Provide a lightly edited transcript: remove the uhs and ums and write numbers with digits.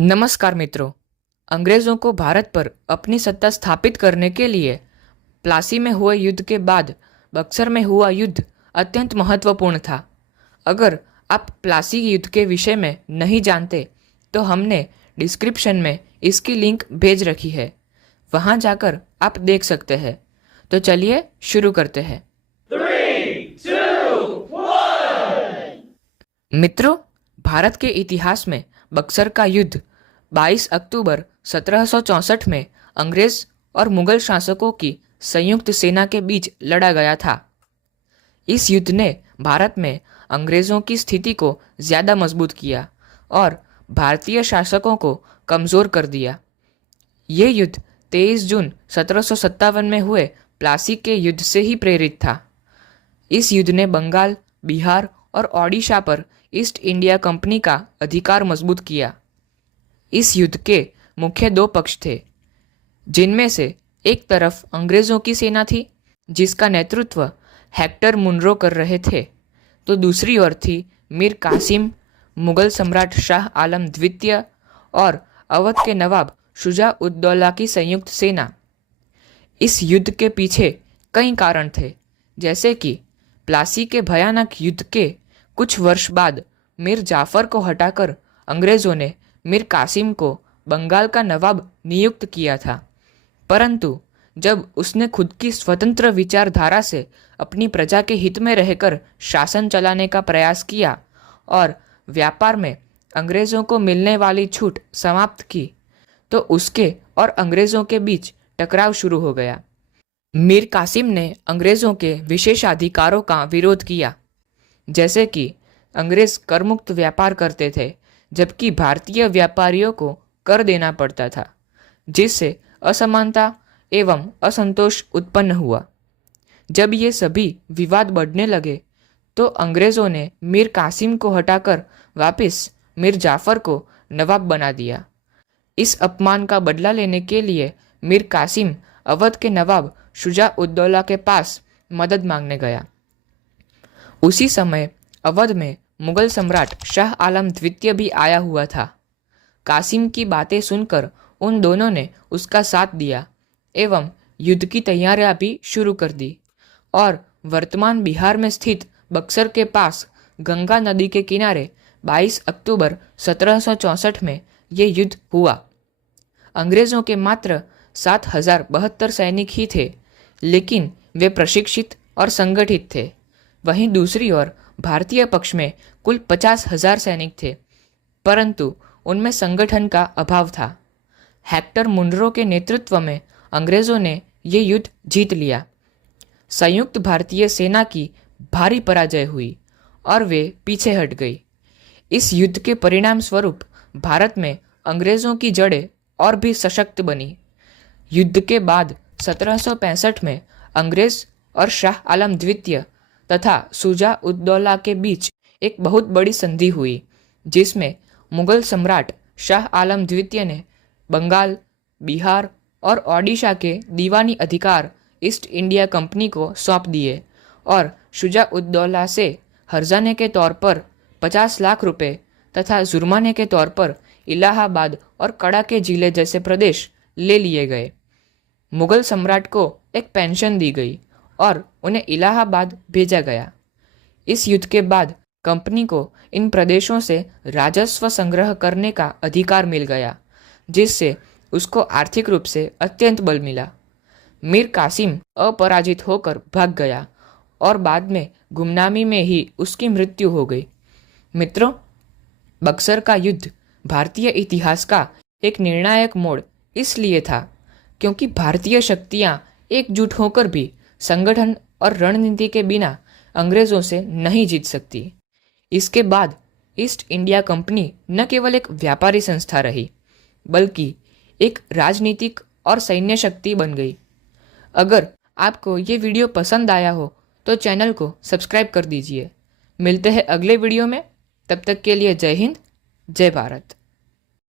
नमस्कार मित्रों। अंग्रेजों को भारत पर अपनी सत्ता स्थापित करने के लिए प्लासी में हुए युद्ध के बाद बक्सर में हुआ युद्ध अत्यंत महत्वपूर्ण था। अगर आप प्लासी युद्ध के विषय में नहीं जानते तो हमने डिस्क्रिप्शन में इसकी लिंक भेज रखी है, वहां जाकर आप देख सकते हैं। तो चलिए शुरू करते हैं। 3, 2, 1। मित्रों, भारत के इतिहास में बक्सर का युद्ध 22 अक्टूबर 1764 में अंग्रेज और मुगल शासकों की संयुक्त सेना के बीच लड़ा गया था। इस युद्ध ने भारत में अंग्रेजों की स्थिति को ज़्यादा मजबूत किया और भारतीय शासकों को कमज़ोर कर दिया। ये युद्ध 23 जून 1757 में हुए प्लासी के युद्ध से ही प्रेरित था। इस युद्ध ने बंगाल, बिहार और ओडिशा पर ईस्ट इंडिया कंपनी का अधिकार मजबूत किया। इस युद्ध के मुख्य दो पक्ष थे, जिनमें से एक तरफ अंग्रेजों की सेना थी जिसका नेतृत्व हेक्टर मुनरो कर रहे थे, तो दूसरी ओर थी मीर कासिम, मुगल सम्राट शाह आलम द्वितीय और अवध के नवाब शुजा उद दौला की संयुक्त सेना। इस युद्ध के पीछे कई कारण थे, जैसे कि प्लासी के भयानक युद्ध के कुछ वर्ष बाद मीर जाफर को हटाकर अंग्रेजों ने मीर कासिम को बंगाल का नवाब नियुक्त किया था, परंतु जब उसने खुद की स्वतंत्र विचारधारा से अपनी प्रजा के हित में रहकर शासन चलाने का प्रयास किया और व्यापार में अंग्रेजों को मिलने वाली छूट समाप्त की, तो उसके और अंग्रेजों के बीच टकराव शुरू हो गया। मीर कासिम ने अंग्रेजों के विशेषाधिकारों का विरोध किया, जैसे कि अंग्रेज करमुक्त व्यापार करते थे जबकि भारतीय व्यापारियों को कर देना पड़ता था, जिससे असमानता एवं असंतोष उत्पन्न हुआ। जब ये सभी विवाद बढ़ने लगे तो अंग्रेजों ने मीर कासिम को हटाकर वापस मीर जाफर को नवाब बना दिया। इस अपमान का बदला लेने के लिए मीर कासिम अवध के नवाब शुजा उद दौला के पास मदद मांगने गया। उसी समय अवध में मुगल सम्राट शाह आलम द्वितीय भी आया हुआ था। कासिम की बातें सुनकर उन दोनों ने उसका साथ दिया एवं युद्ध की तैयारियां भी शुरू कर दी और वर्तमान बिहार में स्थित बक्सर के पास गंगा नदी के किनारे 22 अक्टूबर 1764 में ये युद्ध हुआ। अंग्रेजों के मात्र 7,072 सैनिक ही थे, लेकिन वे प्रशिक्षित और संगठित थे। वहीं दूसरी ओर भारतीय पक्ष में कुल 50,000 सैनिक थे, परंतु उनमें संगठन का अभाव था। हेक्टर मुनरो के नेतृत्व में अंग्रेजों ने ये युद्ध जीत लिया। संयुक्त भारतीय सेना की भारी पराजय हुई और वे पीछे हट गई। इस युद्ध के परिणाम स्वरूप भारत में अंग्रेजों की जड़ें और भी सशक्त बनी। युद्ध के बाद 1765 में अंग्रेज और शाह आलम द्वितीय तथा शुजा उद दौला के बीच एक बहुत बड़ी संधि हुई, जिसमें मुगल सम्राट शाह आलम द्वितीय ने बंगाल, बिहार और ओडिशा के दीवानी अधिकार ईस्ट इंडिया कंपनी को सौंप दिए और शुजा उद दौला से हर्जाने के तौर पर 50 लाख रुपए तथा जुर्माने के तौर पर इलाहाबाद और कड़ा के जिले जैसे प्रदेश ले लिए गए। मुगल सम्राट को एक पेंशन दी गई और उन्हें इलाहाबाद भेजा गया। इस युद्ध के बाद कंपनी को इन प्रदेशों से राजस्व संग्रह करने का अधिकार मिल गया, जिससे उसको आर्थिक रूप से अत्यंत बल मिला। मीर कासिम अपराजित होकर भाग गया और बाद में गुमनामी में ही उसकी मृत्यु हो गई। मित्रों, बक्सर का युद्ध भारतीय इतिहास का एक निर्णायक मोड़ इसलिए था क्योंकि भारतीय शक्तियां एकजुट होकर भी संगठन और रणनीति के बिना अंग्रेजों से नहीं जीत सकती। इसके बाद ईस्ट इंडिया कंपनी न केवल एक व्यापारी संस्था रही, बल्कि एक राजनीतिक और सैन्य शक्ति बन गई। अगर आपको ये वीडियो पसंद आया हो तो चैनल को सब्सक्राइब कर दीजिए। मिलते हैं अगले वीडियो में, तब तक के लिए जय हिंद, जय भारत।